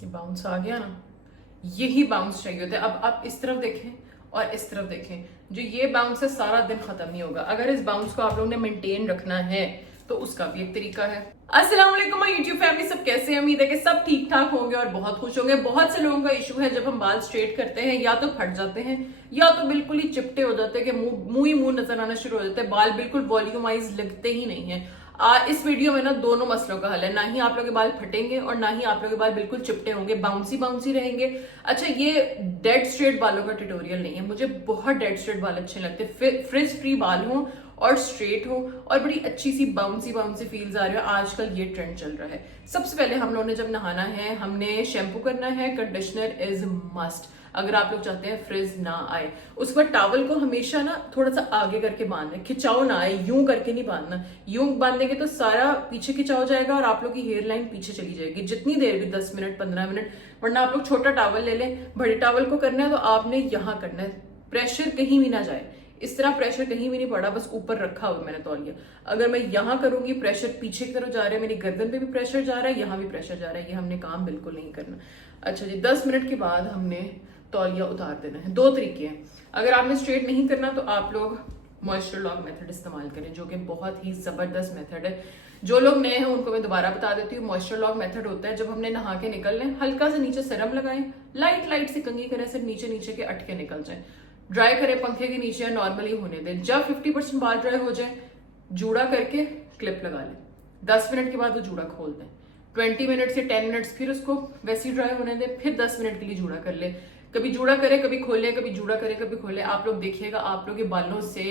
ये बाउंस आ गया ना, यही बाउंस चाहिए होता है। अब आप इस तरफ देखें और इस तरफ देखें, जो ये बाउंस है सारा दिन खत्म नहीं होगा। अगर इस बाउंस को आप लोगों ने मेंटेन रखना है तो उसका भी एक तरीका है। अस्सलाम वालेकुम माय यूट्यूब फैमिली, सब कैसे हैं? उम्मीद है कि सब ठीक ठाक होंगे और बहुत खुश होंगे। बहुत से लोगों का इशू है, जब हम बाल स्ट्रेट करते हैं या तो फट जाते हैं या तो बिल्कुल ही चिपटे हो जाते हैं कि मुंह ही मुंह नजर आना शुरू हो जाता है, बाल बिल्कुल वॉल्यूमाइज लगते ही नहीं है। इस वीडियो में ना दोनों मसलों का हल है, ना ही आप लोग के बाल फटेंगे और ना ही आप लोग के बाल बिल्कुल चिपटे होंगे, बाउंसी बाउंसी रहेंगे। अच्छा, ये डेड स्ट्रेट बालों का ट्यूटोरियल नहीं है, मुझे बहुत डेड स्ट्रेट बाल अच्छे लगते, फ्रिज फ्री बाल हो और स्ट्रेट हो और बड़ी अच्छी सी बाउंसी बाउंसी फील्स आ रही है। आजकल ये ट्रेंड चल रहा है। सबसे पहले हम लोगों ने जब नहाना है, हमने शैम्पू करना है, कंडीशनर इज मस्ट अगर आप लोग चाहते हैं फ्रिज ना आए। उसके बाद टॉवल को हमेशा ना थोड़ा सा आगे करके बांधना है, खिंचाव ना आए, यूं करके नहीं बांधना। यूं बांधेंगे तो सारा पीछे खिंचाव जाएगा और आप लोग की हेयर लाइन पीछे चली जाएगी, जितनी देर भी 10 मिनट 15 मिनट। वरना आप लोग छोटा टॉवल ले लें, बड़े टॉवल को करना है तो आपने यहाँ करना है, प्रेशर कहीं भी ना जाए। इस तरह प्रेशर कहीं भी नहीं पड़ा, बस ऊपर रखा हुआ मैंने तौलिया। अगर मैं यहाँ करूंगी प्रेशर पीछे की तरफ जा रहा है, मेरी गर्दन पे भी प्रेशर जा रहा है, यहाँ भी प्रेशर जा रहा है, ये हमने काम बिल्कुल नहीं करना। अच्छा जी, 10 मिनट के बाद हमने तौलिया उतार देना है। दो तरीके हैं, अगर आपने स्ट्रेट नहीं करना तो आप लोग मॉइस्चर लॉक मेथड इस्तेमाल करें, जो कि बहुत ही जबरदस्त मेथड है। जो लोग नए हैं उनको मैं दोबारा बता देती हूँ। मॉइस्चर लॉक मेथड होता है, जब हमने नहा के निकलना है, हल्का सा नीचे सीरम लगाएं, लाइट लाइट सी कंघी करें, सिर्फ नीचे नीचे के अटके निकल जाए, ड्राई करें पंखे के नीचे, नॉर्मली होने दें। जब 50% बाल ड्राई हो जाए, जूड़ा करके क्लिप लगा लें। 10 मिनट के बाद वो जूड़ा खोल दें, 20 मिनट से 10 मिनट्स फिर उसको वैसी ड्राई होने दें, फिर 10 मिनट के लिए जूड़ा कर ले। कभी जूड़ा करें कभी खोले, कभी जूड़ा करें कभी खोले। आप लोग देखिएगा आप लोग के बालों से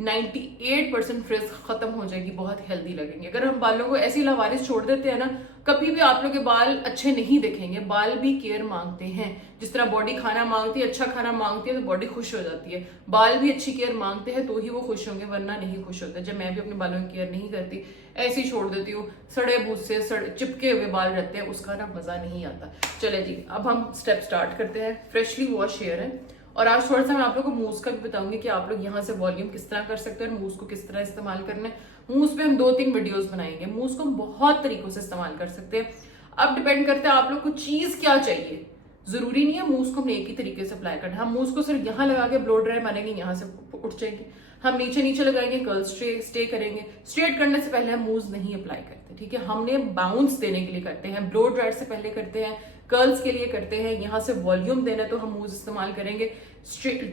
98% फ्रिज खत्म हो जाएगी, बहुत हेल्दी लगेंगे। अगर हम बालों को ऐसी लावारिस छोड़ देते हैं ना, कभी भी आप लोग के बाल अच्छे नहीं दिखेंगे। बाल भी केयर मांगते हैं, जिस तरह बॉडी खाना मांगती है, अच्छा खाना मांगती है तो बॉडी खुश हो जाती है। बाल भी अच्छी केयर मांगते हैं तो ही वो खुश होंगे, वरना नहीं खुश होते। जब मैं भी अपने बालों की केयर नहीं करती, ऐसे ही छोड़ देती हूँ, सड़े भूसे चिपके हुए बाल रहते हैं, उसका ना मजा नहीं आता। चले जी, अब हम स्टेप स्टार्ट करते हैं। फ्रेशली वॉश हेयर है और आज थोड़ा सा मैं आप लोग को मूव्स का भी बताऊंगी कि आप लोग यहाँ से वॉल्यूम किस तरह कर सकते हैं और मूव्स को किस तरह इस्तेमाल करना है। मूव्स पे हम 2-3 वीडियोस बनाएंगे। मूव्स को हम बहुत तरीकों से इस्तेमाल कर सकते हैं। अब डिपेंड करता है आप लोग को चीज क्या चाहिए। जरूरी नहीं है मूव्स को हमने एक ही तरीके से अप्लाई करना। हम मूव्स को सिर्फ यहाँ लगा के ब्लो ड्राई मारेंगे, यहाँ से उठ जाएंगे। हम नीचे नीचे लगाएंगे, कर्ल स्टे करेंगे। स्ट्रेट करने से पहले हम मूव्स नहीं अप्लाई करते, ठीक है। हमने बाउंस देने के लिए करते हैं, ब्लो ड्राई से पहले करते हैं, कर्ल्स के लिए करते हैं, यहाँ से वॉल्यूम देना तो हम मूव्स इस्तेमाल करेंगे।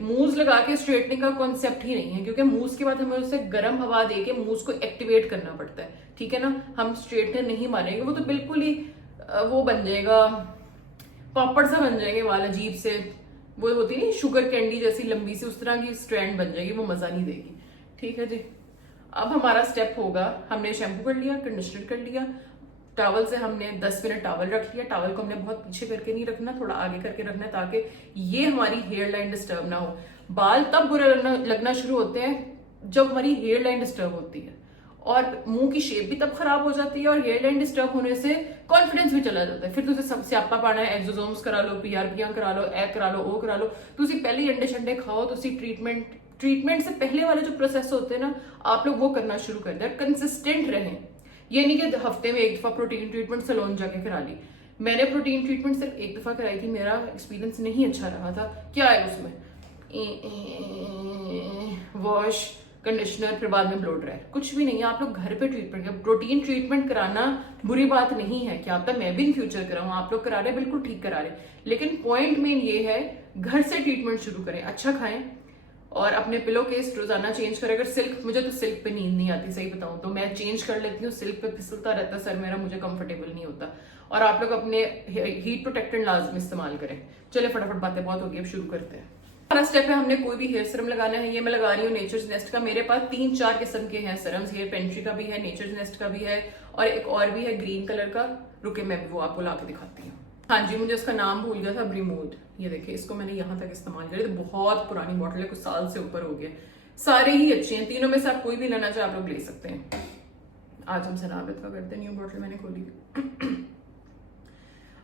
मूव्स लगा के स्ट्रेटनिंग का कॉन्सेप्ट ही नहीं है, क्योंकि मूव्स के बाद हमें उससे गर्म हवा देके मूव्स को एक्टिवेट करना पड़ता है, ठीक है ना। हम स्ट्रेटनर नहीं मारेंगे, वो तो बिल्कुल ही वो बन जाएगा, पापड़ सा बन जाएंगे वाल, अजीब से। वो होती है शुगर कैंडी जैसी लंबी सी, उस तरह की स्ट्रैंड बन जाएगी, वो मजा नहीं देगी, ठीक है जी। अब हमारा स्टेप होगा, हमने शैम्पू कर लिया, कंडीशनर कर लिया, टॉवल से हमने 10 मिनट टॉवल रख लिया। टॉवल को हमने बहुत पीछे करके नहीं रखना, थोड़ा आगे करके रखना है, ताकि ये हमारी हेयर लाइन डिस्टर्ब ना हो। बाल तब बुरे लगना शुरू होते हैं जब हमारी हेयर लाइन डिस्टर्ब होती है, और मुंह की शेप भी तब खराब हो जाती है, और हेयर लाइन डिस्टर्ब होने से कॉन्फिडेंस भी चला जाता है। फिर तुझे सब स्यापा पाना है, एक्सोसोम्स करा लो, पीआरपीआं करा लो, ए करा लो, ओ करा लो। तुझे पहले ही अंडे शंडे खाओ, तुझे ट्रीटमेंट से पहले वाले जो प्रोसेस होते हैं ना, आप लोग वो करना शुरू कर दें। कंसिस्टेंट रहें, ये नहीं कि हफ्ते में एक दफा प्रोटीन ट्रीटमेंट सैलून जाके करा ली। मैंने प्रोटीन ट्रीटमेंट सिर्फ एक दफा कराई थी, मेरा एक्सपीरियंस नहीं अच्छा रहा था। क्या है उसमें, वॉश, कंडीशनर, फिर बाद में ब्लो ड्राई, कुछ भी नहीं है। आप लोग घर पे ट्रीटमेंट करें। प्रोटीन ट्रीटमेंट कराना बुरी बात नहीं है, क्या पता मैं भी इन फ्यूचर कराऊं, आप लोग करा रहे, बिल्कुल ठीक करा रहे। लेकिन पॉइंट मेन ये है, घर से ट्रीटमेंट शुरू करें, अच्छा खाएं और अपने पिलो केस रोजाना चेंज करें। अगर सिल्क, मुझे तो सिल्क पे नींद नहीं आती, सही बताऊं तो मैं चेंज कर लेती हूँ, सिल्क पे फिसलता रहता सर मेरा, मुझे कंफर्टेबल नहीं होता। और आप लोग अपने हीट प्रोटेक्टेंट लाजमी इस्तेमाल करें। चले फटाफट, बातें बहुत होगी, अब शुरू करते हैं। हमारा स्टेप है, हमने कोई भी हेयर सीरम लगाना है। ये मैं लगा रही हूँ नेचर्स नेस्ट का। मेरे पास 3-4 किस्म के हैं सीरम्स, हेयर पेंट्री का भी है, नेचर्स नेस्ट का भी है, और एक और भी है ग्रीन कलर का। रुके मैं वो आपको ला के दिखाती हूँ। हाँ जी, मुझे उसका नाम भूल गया था, ब्रीमूड। ये देखिए, इसको मैंने यहाँ तक इस्तेमाल किया, तो बहुत पुरानी बॉटल है, कुछ साल से ऊपर हो गया। सारे ही अच्छे हैं, तीनों में से आप कोई भी लेना चाहे आप लोग ले सकते हैं। आज हम सनाबित का करते हैं, न्यू बॉटल मैंने खोली।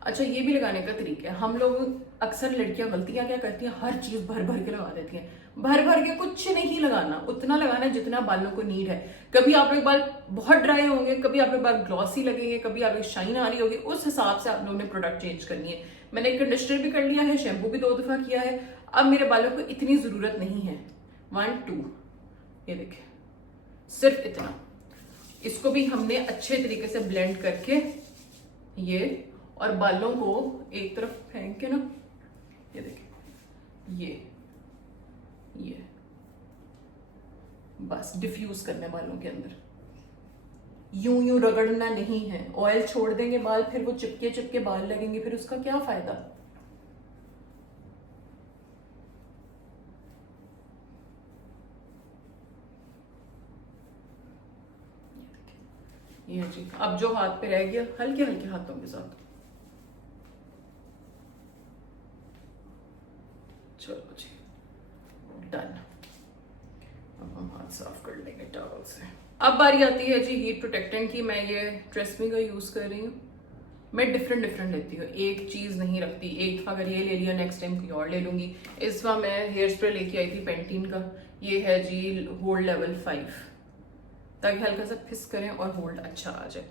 अच्छा, ये भी लगाने का तरीका है। हम लोग अक्सर लड़कियां गलतियां क्या करती हैं, हर चीज भर भर के लगा देती हैं। भर भर के कुछ नहीं लगाना, उतना लगाना है जितना बालों को नीड है। कभी आप लोग बाल बहुत ड्राई होंगे, कभी आप लोग बाल ग्लॉसी लगेंगे, कभी आप लोग शाइन आ रही होगी, उस हिसाब से आप लोगों ने प्रोडक्ट चेंज करनी है। मैंने कंडीशनर भी कर लिया है, शैम्पू भी 2 दफा किया है। अब मेरे बालों को इतनी जरूरत नहीं है। 1 2, ये देखिए, सिर्फ इतना। इसको भी हमने अच्छे तरीके से ब्लेंड करके ये, और बालों को एक तरफ फेंक के ना, ये देखिए, ये बस डिफ्यूज करना है बालों के अंदर। यूं यूं रगड़ना नहीं है। ऑयल छोड़ देंगे बाल, फिर वो चिपके चिपके बाल लगेंगे, फिर उसका क्या फायदा। ये जी, अब जो हाथ पे रह गया, हल्के हल्के हाथों के साथ, चलो जी, डन। अब हम हाथ साफ कर लेंगे टॉवल से। अब बारी आती है जी हीट प्रोटेक्टेंट की। मैं ये ट्रेस्मी का यूज कर रही हूँ। मैं डिफरेंट डिफरेंट लेती हूँ, एक चीज नहीं रखती। एक दफा अगर ये ले लिया, नेक्स्ट टाइम कोई और ले लूंगी। इस बार मैं हेयर स्प्रे लेके आई थी पेंटीन का, ये है जी होल्ड लेवल 5, ताकि हल्का सा फिस करें और होल्ड अच्छा आ जाए।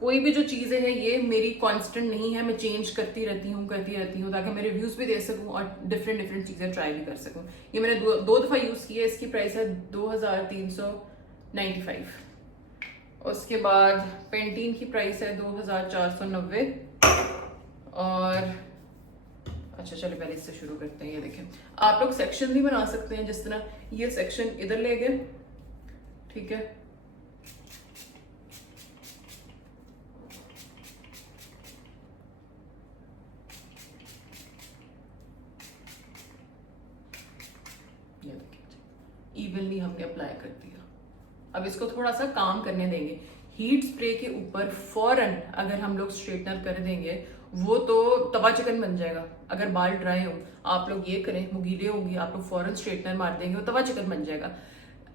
कोई भी जो चीजें हैं ये मेरी कांस्टेंट नहीं है, मैं चेंज करती रहती हूँ ताकि मैं रिव्यूज भी दे सकूं और डिफरेंट डिफरेंट चीजें ट्राई भी कर सकूं। ये मैंने दो दफा यूज की है। इसकी प्राइस है 2395। उसके बाद पेंटीन की प्राइस है 2490। और अच्छा चलो पहले इससे शुरू करते हैं। ये देखें, आप लोग सेक्शन भी बना सकते हैं, जिस तरह ये सेक्शन इधर ले गए, ठीक है, इवनली हमने अप्लाई कर दिया। अब इसको थोड़ा सा काम करने देंगे। हीट स्प्रे के ऊपर फौरन अगर हम लोग स्ट्रेटनर कर देंगे, वो तो तवा चिकन बन जाएगा। अगर बाल ड्राई हो, आप लोग ये करें, मुगीले होंगे, आप लोग फौरन स्ट्रेटनर मार देंगे, वो तवा चिकन बन जाएगा।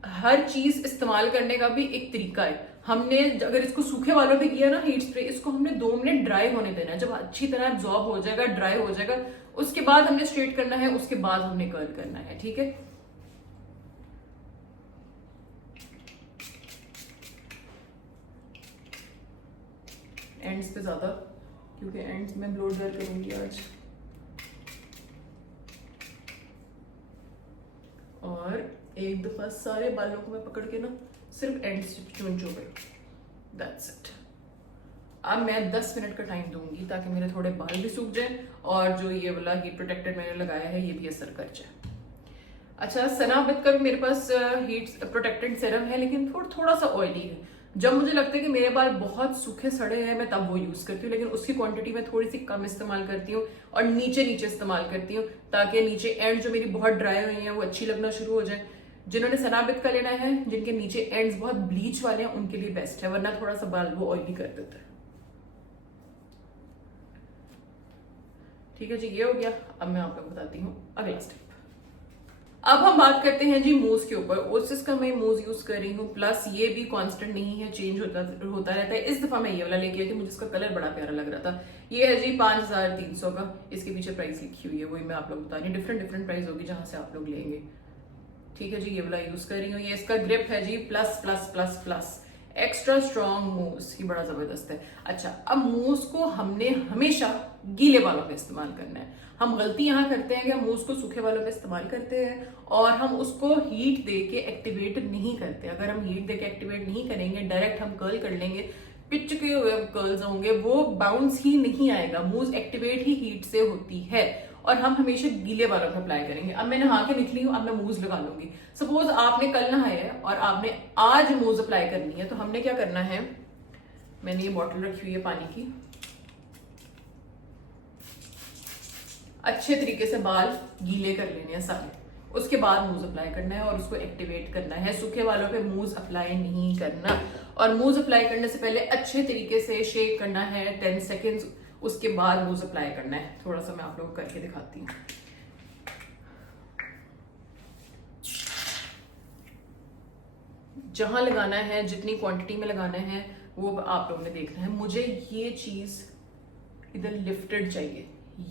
हर चीज इस्तेमाल करने का भी एक तरीका है। हमने अगर इसको सूखे बालों पे किया ना हीट स्प्रे, इसको हमने 2 मिनट ड्राई होने देना है। जब अच्छी तरह एब्जॉर्ब हो जाएगा, ड्राई हो जाएगा, उसके बाद हमने स्ट्रेट करना है, उसके बाद हमने कर्ल करना है, ठीक है। एंड्स पे ज्यादा, क्योंकि एंड्स में ब्लो ड्राई करूंगी आज। और एक दफा सारे बालों को मैं पकड़ के ना सिर्फ एंड से चुन गई। That's it. अब मैं 10 मिनट का टाइम दूंगी ताकि मेरे थोड़े बाल भी सूख जाएं और जो ये वाला हीट प्रोटेक्टर मैंने लगाया है ये भी असर कर जाए। अच्छा, सनाबित का भी मेरे पास हीट प्रोटेक्टेंट सीरम है, लेकिन थोड़ा सा ऑयली है। जब मुझे लगता है कि मेरे बाल बहुत सूखे सड़े हैं, मैं तब वो यूज करती हूँ, लेकिन उसकी क्वांटिटी में थोड़ी सी कम इस्तेमाल करती हूँ और नीचे नीचे इस्तेमाल करती हूँ, ताकि नीचे एंड जो मेरी बहुत ड्राई हुई है वो अच्छी लगना शुरू हो जाए। जिन्होंने सनाबित का लेना है, जिनके नीचे एंड्स बहुत ब्लीच वाले हैं, उनके लिए बेस्ट है, वरना थोड़ा सा बाल वो ऑयली कर देता है। ठीक है जी, ये हो गया। अब मैं आपको बताती हूँ अगला स्टेप। अब हम बात करते हैं जी मूज के ऊपर। ओसिस का मैं मूज यूज कर रही हूँ, प्लस ये भी कांस्टेंट नहीं है, चेंज होता रहता है। इस दफा मैं ये वाला लेके आई थी, मुझे इसका कलर बड़ा प्यारा लग रहा था। ये है जी 5300 का। इसके पीछे प्राइस लिखी हुई है, वही मैं आप लोग बता रही हूँ। डिफरेंट डिफरेंट प्राइस होगी जहां से आप लोग लेंगे, ठीक है जी। ये वाला यूज कर रही हूँ। ये इसका ग्रिप है जी plus plus plus plus, extra strong mousse, ये बड़ा जबरदस्त है। अच्छा, अब मूस को हमने हमेशा गीले बालों पे इस्तेमाल करना है। हम गलती यहाँ करते हैं कि हम मूस को सूखे बालों पे इस्तेमाल करते हैं और हम उसको हीट दे के एक्टिवेट नहीं करते। अगर हम हीट दे के एक्टिवेट नहीं करेंगे, डायरेक्ट हम कर्ल कर लेंगे, पिच के हुए कर्ल्स होंगे, वो बाउंस ही नहीं आएगा। मूस एक्टिवेट ही हीट से होती है और हम हमेशा गीले बालों पे अप्लाई करेंगे। अब मैं नहा के निकली हूँ, अब मैं मूज लगा लूंगी। सपोज आपने कल नहाया है और आपने आज मूज अप्लाई करनी है, तो हमने क्या करना है, मैंने ये बॉटल रखी हुई है पानी की, अच्छे तरीके से बाल गीले कर लेने हैं सारे, उसके बाद मूज अप्लाई करना है और उसको एक्टिवेट करना है। सूखे बालों पे मूज अप्लाई नहीं करना, और मूज अप्लाई करने से पहले अच्छे तरीके से शेक करना है 10 सेकेंड्स, उसके बाद मूज अप्लाई करना है। थोड़ा सा मैं आप लोगों को करके दिखाती हूँ। जहां लगाना है, जितनी क्वांटिटी में लगाना है, वो आप लोगों ने देखना है। मुझे ये चीज इधर लिफ्टेड चाहिए,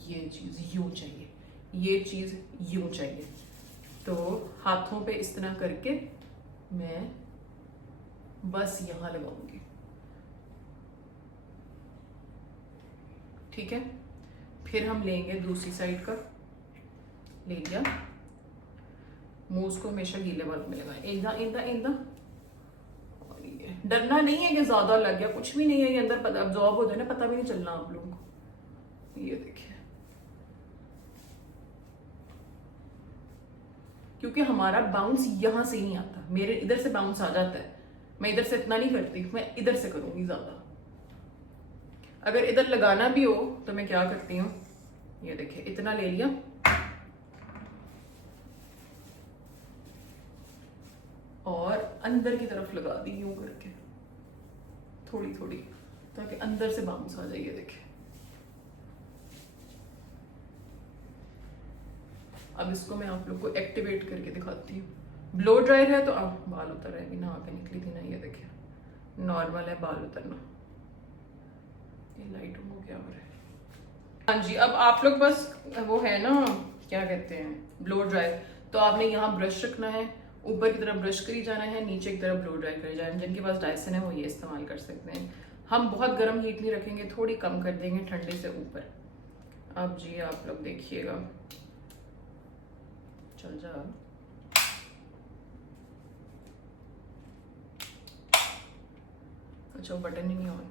ये चीज यूं चाहिए, ये चीज यूं चाहिए। तो हाथों पे इस तरह करके मैं बस यहां लगाऊंगी, ठीक है। फिर हम लेंगे दूसरी साइड का, ले लिया। मूव्स को हमेशा गीले बालों में लगाएं, इंदा इंदा इंदा। और ये डरना नहीं है कि ज्यादा लग गया, कुछ भी नहीं है, ये अंदर अब्जॉर्ब हो जाए ना, पता भी नहीं चलना आप लोगों को। ये देखिए, क्योंकि हमारा बाउंस यहां से नहीं आता, मेरे इधर से बाउंस आ जाता है। मैं इधर से इतना नहीं करती, मैं इधर से करूंगी ज्यादा। अगर इधर लगाना भी हो तो मैं क्या करती हूँ, ये देखिए इतना ले लिया, और अंदर की तरफ लगा दी यूं करके थोड़ी थोड़ी, ताकि अंदर से बाउंस आ जाए। ये देखिए, अब इसको मैं आप लोग को एक्टिवेट करके दिखाती हूँ। ब्लो ड्रायर है तो अब बाल उतर रहे, अभी नहा के निकली थी ना, ये देखिए नॉर्मल है बाल उतरना। ये लाइट हो क्या हो रहा है। हाँ जी, अब आप लोग बस वो है ना, क्या कहते हैं, ब्लो ड्रायर। तो आपने यहाँ ब्रश रखना है, ऊपर की तरफ ब्रश करी जाना है, नीचे की तरफ ब्लो ड्राई करी जाना है। जिनके पास डायसन है वो ये इस्तेमाल कर सकते हैं। हम बहुत गर्म हीट नहीं रखेंगे, थोड़ी कम कर देंगे ठंडे से ऊपर। अब जी आप लोग देखिएगा, चल जा। अच्छा, वो बटन ही नहीं ऑन।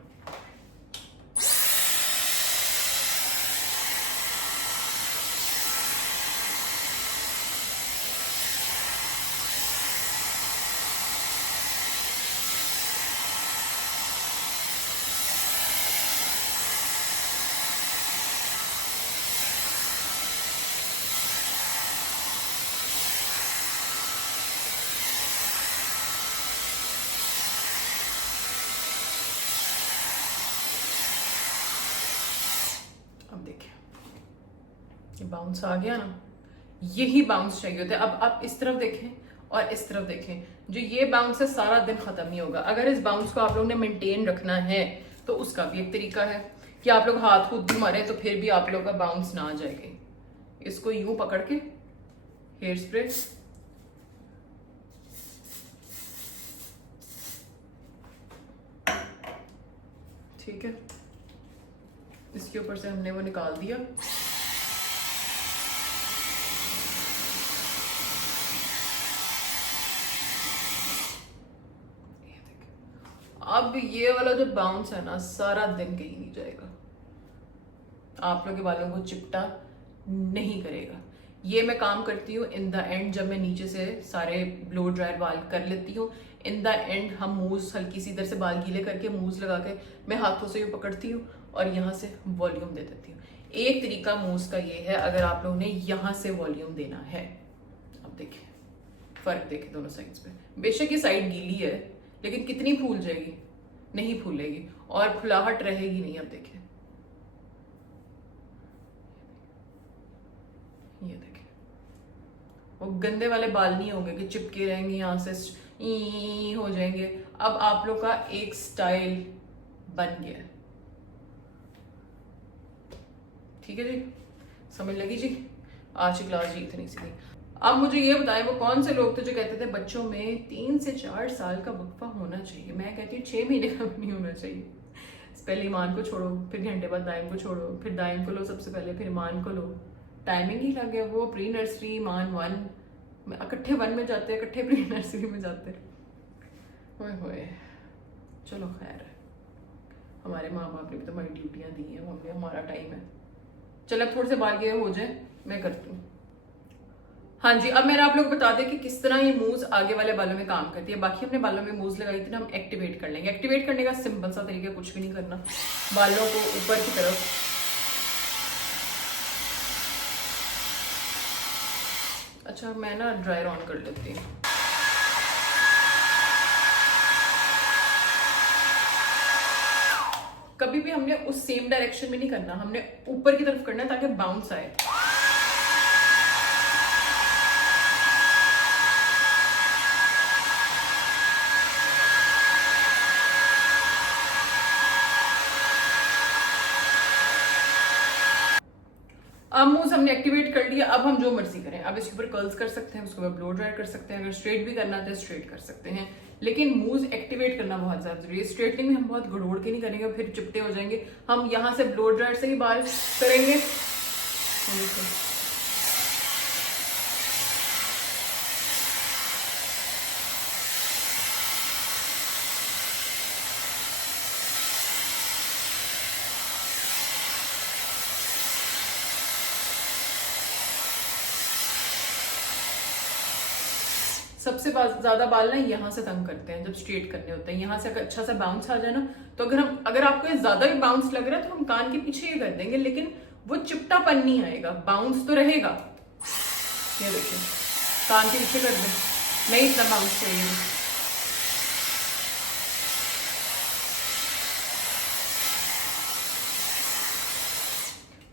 बाउंस आ गया ना, यही बाउंस चाहिए होता है। अब आप इस तरफ देखें और इस तरफ देखें, जो ये बाउंस है सारा दिन खत्म नहीं होगा। अगर इस बाउंस को आप लोगों ने मेंटेन रखना है तो उसका भी एक तरीका है कि आप लोग हाथ खुद भी मारे तो फिर भी आप लोग का बाउंस ना आ जाएगा। इसको यूं पकड़ के हेयर स्प्रे, ठीक है, इसके ऊपर से हमने वो निकाल दिया। अब ये वाला जो बाउंस है ना, सारा दिन कहीं नहीं जाएगा, आप लोग के बालों को चिपटा नहीं करेगा। ये मैं काम करती हूँ इन द एंड, जब मैं नीचे से सारे ब्लो ड्रायर बाल कर लेती हूँ। इन द एंड हम मूव्स हल्की सी इधर से बाल गीले करके मूव्स लगा के मैं हाथों से यूँ पकड़ती हूँ और यहाँ से वॉल्यूम दे देती हूँ। एक तरीका मूव्स का ये है, अगर आप लोगों ने यहाँ से वॉल्यूम देना है। अब देखिए फर्क देखें दोनों साइड्स पे। बेशक ये साइड गीली है लेकिन कितनी फूल जाएगी, नहीं फूलेगी और फुलाहट रहेगी नहीं। अब देखिए, ये देखिए, वो गंदे वाले बाल नहीं होंगे कि चिपके रहेंगे यहाँ से ई हो जाएंगे। अब आप लोग का एक स्टाइल बन गया है, ठीक है जी, समझ लगी जी। आज की क्लास जी इतनी सी थी। अब मुझे ये बताएं, वो कौन से लोग थे जो कहते थे बच्चों में 3 से 4 साल का वक्फा होना चाहिए। मैं कहती हूँ 6 महीने का भी नहीं होना चाहिए। पहले ईमान को छोड़ो, फिर घंटे बाद दाइम को छोड़ो, फिर दाइम को लो सबसे पहले, फिर ईमान को लो। टाइमिंग ही लग गया। वो प्री नर्सरी, ईमान 1 इकट्ठे 1 में जाते हैं, इकट्ठे प्री नर्सरी में जाते हैं। होए होए, चलो खैर, हमारे माँ बाप ने भी तो हमारी ड्यूटियाँ दी हैं, हमने हमारा टाइम है। चलो अब थोड़े से बाल गए हो जाए, मैं करती हूँ। हाँ जी, अब मैंने आप लोग बता दें कि किस तरह ये मूव्स आगे वाले बालों में काम करती है। बाकी हमने बालों में मूव्स लगाई थी ना, हम एक्टिवेट कर लेंगे। एक्टिवेट करने का सिंपल सा तरीका, कुछ भी नहीं करना, बालों को ऊपर की तरफ अच्छा, मैं ना ड्रायर ऑन कर लेती हूँ। कभी भी हमने उस सेम डायरेक्शन में नहीं करना, हमने ऊपर की तरफ करना है ताकि बाउंस आए। अब मूव्स हमने एक्टिवेट कर लिया, अब हम जो मर्जी करें। अब इसके ऊपर कर्ल्स कर सकते हैं, उसके ऊपर ब्लो ड्राई कर सकते हैं, अगर स्ट्रेट भी करना है स्ट्रेट कर सकते हैं, लेकिन मूव्स एक्टिवेट करना बहुत ज्यादा जरूरी है। स्ट्रेटनिंग में हम बहुत गड़ोड़ के नहीं करेंगे, फिर चिपटे हो जाएंगे। हम यहाँ से ब्लो ड्रायर से ही बाल करेंगे। सबसे ज्यादा बाल ना यहाँ से तंग करते हैं जब स्ट्रेट करने होते हैं। यहाँ से अगर अच्छा सा बाउंस आ जाए ना, तो अगर आपको ये ज्यादा भी बाउंस लग रहा है तो हम कान के पीछे ये कर देंगे, लेकिन वो चिपटापन नहीं आएगा, बाउंस तो रहेगा। ये देखिए, कान के पीछे कर दें, नहीं इतना बाउंस चाहिए।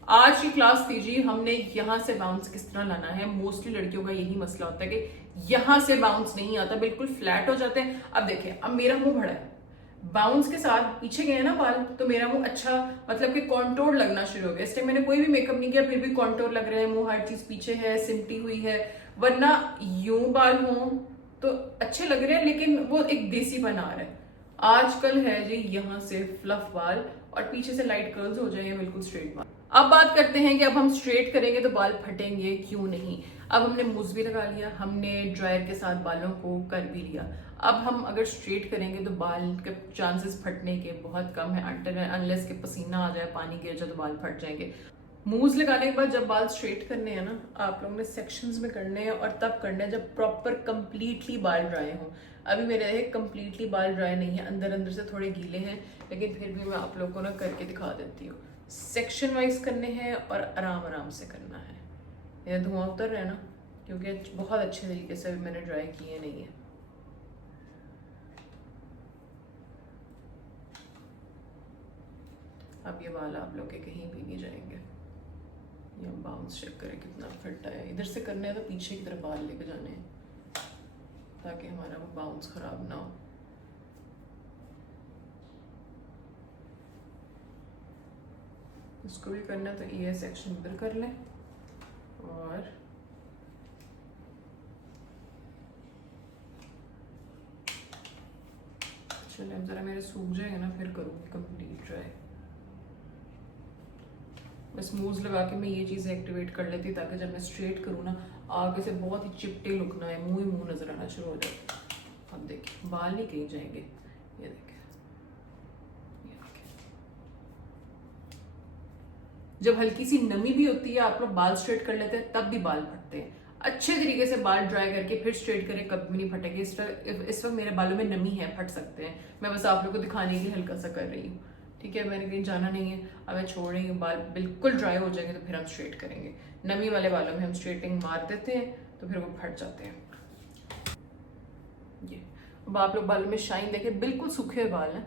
आज की क्लास थी जी, हमने यहाँ से बाउंस किस तरह लाना है। मोस्टली लड़कियों का यही मसला होता है कि यहाँ से बाउंस नहीं आता, बिल्कुल फ्लैट हो जाते हैं। अब देखिए, अब मेरा मुंह बड़ा है, बाउंस के साथ पीछे गए ना बाल, तो मेरा मुंह अच्छा मतलब कि कॉन्टोर लगना शुरू हो गया। इस टाइम मैंने कोई भी मेकअप नहीं किया, फिर भी कॉन्टोर लग रहा है, मुंह हर चीज पीछे है, सिमटी हुई है। वरना यूं बाल हो तो अच्छे लग रहे हैं, लेकिन वो एक देसीपन आ रहा है। आजकल है जी यहाँ से फ्लफ बाल और पीछे से लाइट कर्ल्स हो जाएंगे, बिल्कुल स्ट्रेट बाल। अब बात करते हैं कि अब हम स्ट्रेट करेंगे तो बाल फटेंगे क्यों नहीं। अब हमने मूस भी लगा लिया, हमने ड्रायर के साथ बालों को कर भी लिया। अब हम अगर स्ट्रेट करेंगे तो बाल के चांसेस फटने के बहुत कम है, अनलेस के पसीना आ जाए, पानी गिर जाए तो बाल फट जाएंगे। मूव्स लगाने के बाद जब बाल स्ट्रेट करने हैं ना, आप लोगों ने सेक्शंस में करने हैं, और तब करने हैं जब प्रॉपर कंप्लीटली बाल ड्राई हो। अभी मेरे कंप्लीटली बाल ड्राई नहीं है, अंदर अंदर से थोड़े गीले हैं, लेकिन फिर भी मैं आप लोगों को ना करके दिखा देती हूँ। सेक्शन वाइज करने हैं और आराम आराम से करना है। ये धुआं उतर रहा है ना, क्योंकि बहुत अच्छे तरीके से मैंने ड्राई किए नहीं है। अब ये बाल आप लोग के कहीं भी नहीं जाएंगे। ये बाउंस चेक करें कितना फिट है। इधर से करने हैं तो पीछे की तरफ बाल लेके जाने हैं, ताकि हमारा वो बाउंस खराब ना हो। इसको भी करना है तो ये सेक्शन इधर कर लें, और चलिए जरा मेरे सूख जाएंगे ना, फिर करूँगी कंप्लीट ड्राई। बस मूव्स लगा के मैं ये चीज़ें एक्टिवेट कर लेती, ताकि जब मैं स्ट्रेट करूँ ना, आगे से बहुत ही चिपटे लुक ना है, मुंह ही मुंह नजर आना शुरू हो जाए। अब देखिए, बाल नहीं कहीं जाएंगे। ये देखिए, जब हल्की सी नमी भी होती है, आप लोग बाल स्ट्रेट कर लेते हैं, तब भी बाल फटते हैं। अच्छे तरीके से बाल ड्राई करके फिर स्ट्रेट करें, कभी नहीं फटेंगे। इस वक्त मेरे बालों में नमी है, फट सकते हैं। मैं बस आप लोग को दिखाने के लिए हल्का सा कर रही हूँ, ठीक है। मैंने कहीं जाना नहीं है, अब मैं छोड़ रही हूँ। बाल बिल्कुल ड्राई हो जाएंगे तो फिर हम स्ट्रेट करेंगे। नमी वाले बालों में हम स्ट्रेटिंग मार देते हैं तो फिर वो फट जाते हैं। ये अब आप लोग बालों में शाइन देखें, बिल्कुल सूखे हुए बाल हैं,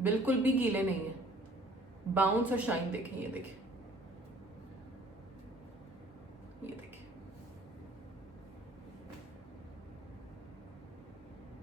बिल्कुल भी गीले नहीं है। बाउंस और शाइन देखें, ये देखें, ये देखें।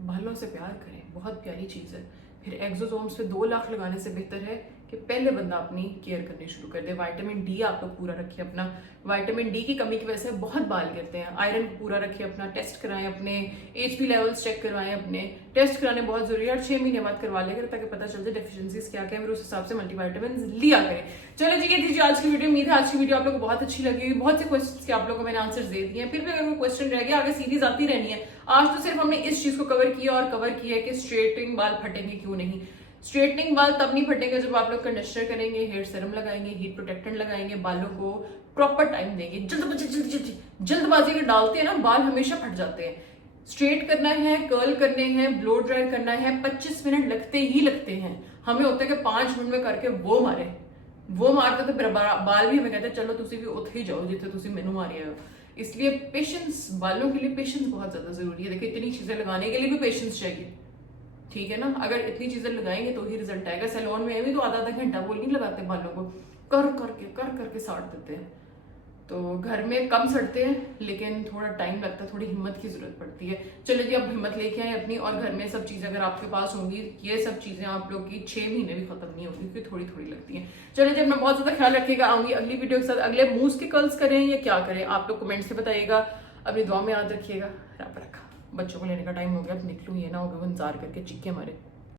बालों से प्यार करें, बहुत प्यारी चीज है। फिर एक्सोसोम्स पे 2 लाख लगाने से बेहतर है कि पहले बंदा अपनी केयर करनी शुरू कर दे। विटामिन डी आप लोग पूरा रखिए अपना। विटामिन डी की कमी की वजह से बहुत बाल गिरते हैं। आयरन पूरा रखिए अपना, टेस्ट कराएं अपने, एचपी लेवल्स चेक करवाएं अपने। टेस्ट कराने बहुत जरूरी है, और 6 महीने बाद करवा लेंगे, ताकि पता चल जाए डेफिशिएंसीज क्या क्या है, फिर उस हिसाब से मल्टीविटामिन लिया करें। चलो जी, ये थी जी आज की वीडियो। उम्मीद है आज की वीडियो आप लोग को बहुत अच्छी लगी। बहुत से क्वेश्चन के आप लोगों को मैंने आंसर दे दिए हैं, फिर भी अगर कोई क्वेश्चन रह गया, आगे सीरीज आती रहनी है। आज तो सिर्फ हमने इस चीज को कवर किया, और कवर किया है कि स्ट्रेटिंग बाल फटेंगे क्यों नहीं। स्ट्रेटनिंग बाल तब नहीं फटेंगे जब आप लोग कंडीशनर करेंगे, हेयर सीरम लगाएंगे, हीट प्रोटेक्टेंट लगाएंगे, बालों को प्रॉपर टाइम देंगे। जल्दबाजी अगर डालते हैं ना, बाल हमेशा फट जाते हैं। स्ट्रेट करना है, कर्ल करने हैं, ब्लो ड्राई करना है, 25 मिनट लगते ही लगते हैं। हमें होता है कि 5 मिनट में करके वो मारते तो फिर बाल भी हमें कहते हैं चलो तुसी भी उठ ही जाओ जिथे तुसी मैनू मारी हो। इसलिए पेशेंस, बालों के लिए पेशेंस बहुत ज्यादा जरूरी है। देखिए, इतनी चीजें लगाने के लिए भी पेशेंस चाहिए, ठीक है ना। अगर इतनी चीजें लगाएंगे तो ही रिजल्ट आएगा। सैलून में भी तो आधा आधा घंटा वो नहीं लगाते, बालों को कर करके साट देते हैं। तो घर में कम सड़ते हैं, लेकिन थोड़ा टाइम लगता है, थोड़ी हिम्मत की जरूरत पड़ती है। चलो जी, अब हिम्मत लेके आए अपनी, और घर में सब चीजें अगर आपके पास होंगी, ये सब चीजें आप लोग की 6 महीने भी खत्म नहीं होगी, क्योंकि थोड़ी थोड़ी लगती हैं। चलो जी, अपना बहुत ज्यादा ख्याल रखिएगा। आऊंगी अगली वीडियो के साथ। अगले मूव्स के कर्ल्स करें या क्या करें, आप लोग कमेंट से बताइएगा। अपनी दुआ में याद रखिएगा। रब रखा। बच्चों को लेने का टाइम हो गया, अब निकलूं, ये ना होगा वो इंतजार करके चीखे मारे।